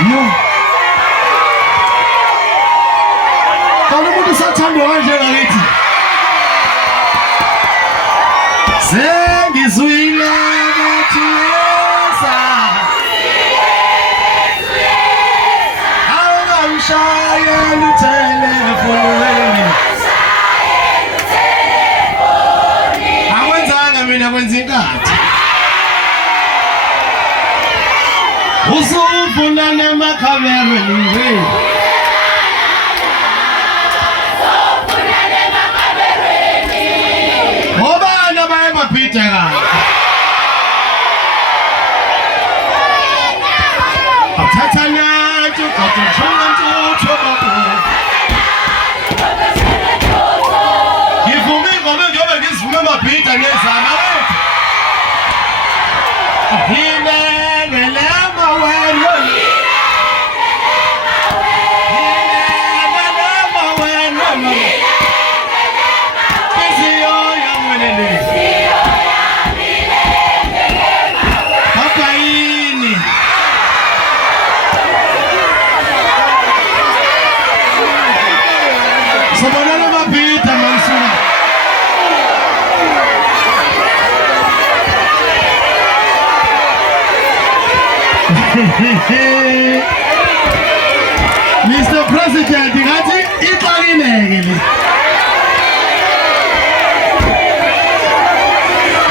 Yo. Kalau umuntu sathanda kanje ngakithi. Sengizwile ngathisa. Awungamshayela utelefoni. Akwenzanga mina kwenza inkathi. Usufuna nemakhamereni we. Obana bayemapita ka. Athathana tukotothonto. Ngivume ngoba ngiyobe ngizivume amapita nezama. Hinelema wena. Hinelema wena. Kisiyo ya mwenende. Papa ini. Sabonana mapita mansura. Mr. President, ngathi ixakinekele.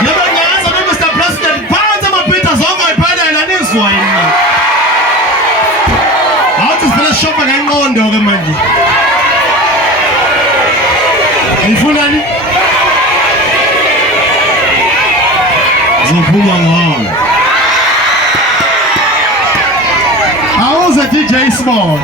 Yebo ngiyazi Mr. President, phansi amapita zonke ayiphanela nizwa yini. Awuthi sivele shopha ngenqondo ke manje. Ifunani? Zophuma ngawo. How's a DJ Small?